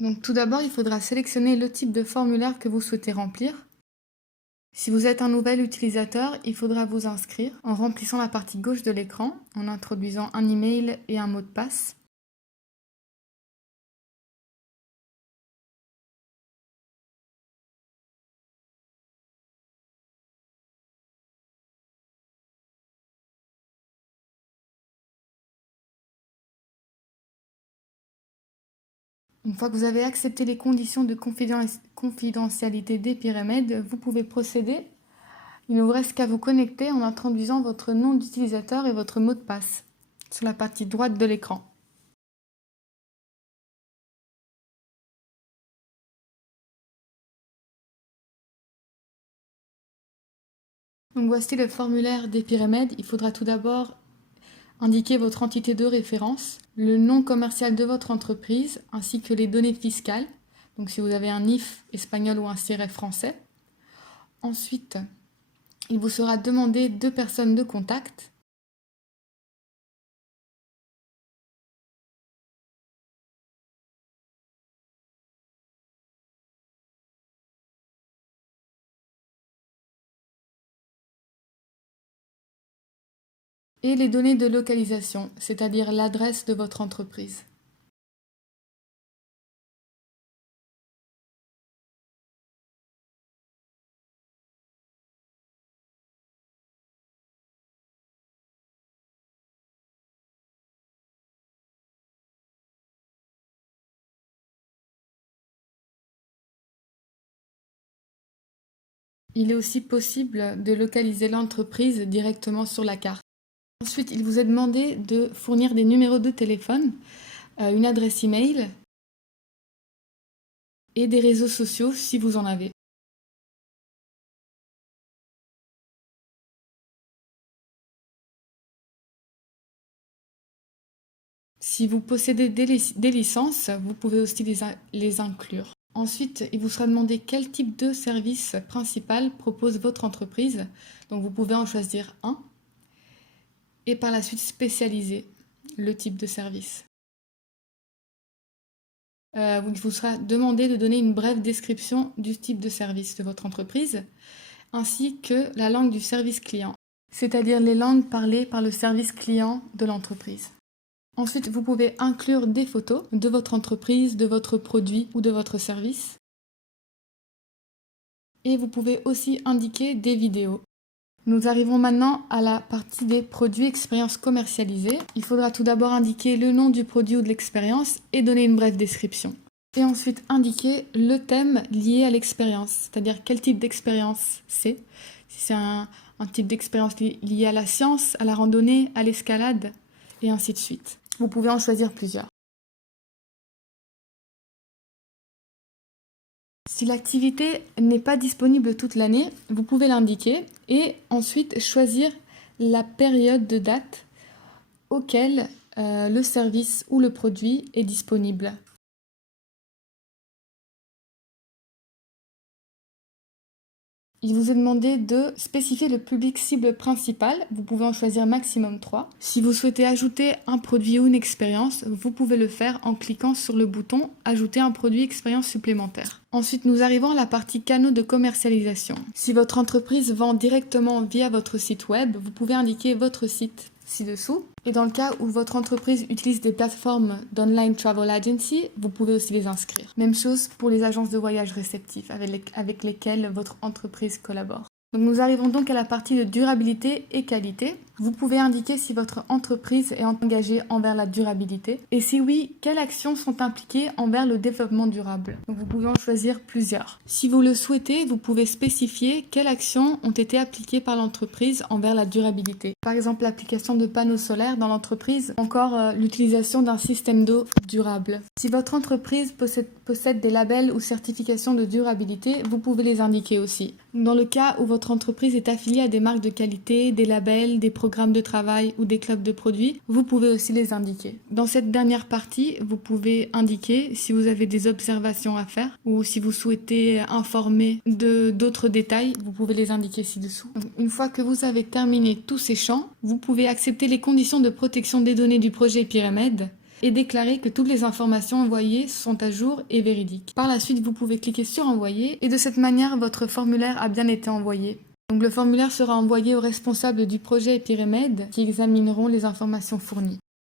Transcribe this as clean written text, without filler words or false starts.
Donc tout d'abord, il faudra sélectionner le type de formulaire que vous souhaitez remplir. Si vous êtes un nouvel utilisateur, il faudra vous inscrire en remplissant la partie gauche de l'écran, en introduisant un email et un mot de passe. Une fois que vous avez accepté les conditions de confidentialité d'Epiramed, vous pouvez procéder. Il ne vous reste qu'à vous connecter en introduisant votre nom d'utilisateur et votre mot de passe sur la partie droite de l'écran. Donc voici le formulaire d'Epiramed. Il faudra tout d'abord indiquer votre entité de référence, le nom commercial de votre entreprise, ainsi que les données fiscales. Donc si vous avez un IF espagnol ou un CIREF français. Ensuite, il vous sera demandé 2 personnes de contact. Et les données de localisation, c'est-à-dire l'adresse de votre entreprise. Il est aussi possible de localiser l'entreprise directement sur la carte. Ensuite, il vous est demandé de fournir des numéros de téléphone, une adresse email et des réseaux sociaux si vous en avez. Si vous possédez des licences, vous pouvez aussi les inclure. Ensuite, il vous sera demandé quel type de service principal propose votre entreprise. Donc vous pouvez en choisir un. Et par la suite spécialiser le type de service. Il vous sera demandé de donner une brève description du type de service de votre entreprise, ainsi que la langue du service client, c'est-à-dire les langues parlées par le service client de l'entreprise. Ensuite, vous pouvez inclure des photos de votre entreprise, de votre produit ou de votre service. Et vous pouvez aussi indiquer des vidéos. Nous arrivons maintenant à la partie des produits expériences commercialisées. Il faudra tout d'abord indiquer le nom du produit ou de l'expérience et donner une brève description. Et ensuite indiquer le thème lié à l'expérience, c'est-à-dire quel type d'expérience c'est. Si c'est un type d'expérience lié à la science, à la randonnée, à l'escalade, et ainsi de suite. Vous pouvez en choisir plusieurs. Si l'activité n'est pas disponible toute l'année, vous pouvez l'indiquer et ensuite choisir la période de date auquel le service ou le produit est disponible. Il vous est demandé de spécifier le public cible principal, vous pouvez en choisir maximum 3. Si vous souhaitez ajouter un produit ou une expérience, vous pouvez le faire en cliquant sur le bouton « Ajouter un produit expérience supplémentaire ». Ensuite, nous arrivons à la partie canaux de commercialisation. Si votre entreprise vend directement via votre site web, vous pouvez indiquer votre site ci-dessous. Et dans le cas où votre entreprise utilise des plateformes d'online travel agency, vous pouvez aussi les inscrire. Même chose pour les agences de voyage réceptifs avec lesquelles votre entreprise collabore. Donc nous arrivons donc à la partie de durabilité et qualité. Vous pouvez indiquer si votre entreprise est engagée envers la durabilité et si oui, quelles actions sont impliquées envers le développement durable. Donc vous pouvez en choisir plusieurs. Si vous le souhaitez, vous pouvez spécifier quelles actions ont été appliquées par l'entreprise envers la durabilité. Par exemple, l'application de panneaux solaires dans l'entreprise, encore l'utilisation d'un système d'eau durable. Si votre entreprise possède des labels ou certifications de durabilité, vous pouvez les indiquer aussi. Dans le cas où votre entreprise est affiliée à des marques de qualité, des labels, des programmes de travail ou des clubs de produits, vous pouvez aussi les indiquer. Dans cette dernière partie, vous pouvez indiquer si vous avez des observations à faire ou si vous souhaitez informer d'autres détails, vous pouvez les indiquer ci-dessous. Une fois que vous avez terminé tous ces champs, vous pouvez accepter les conditions de protection des données du projet Epiramed et déclarer que toutes les informations envoyées sont à jour et véridiques. Par la suite, vous pouvez cliquer sur envoyer et de cette manière, votre formulaire a bien été envoyé. Donc le formulaire sera envoyé aux responsables du projet Pyrémède qui examineront les informations fournies.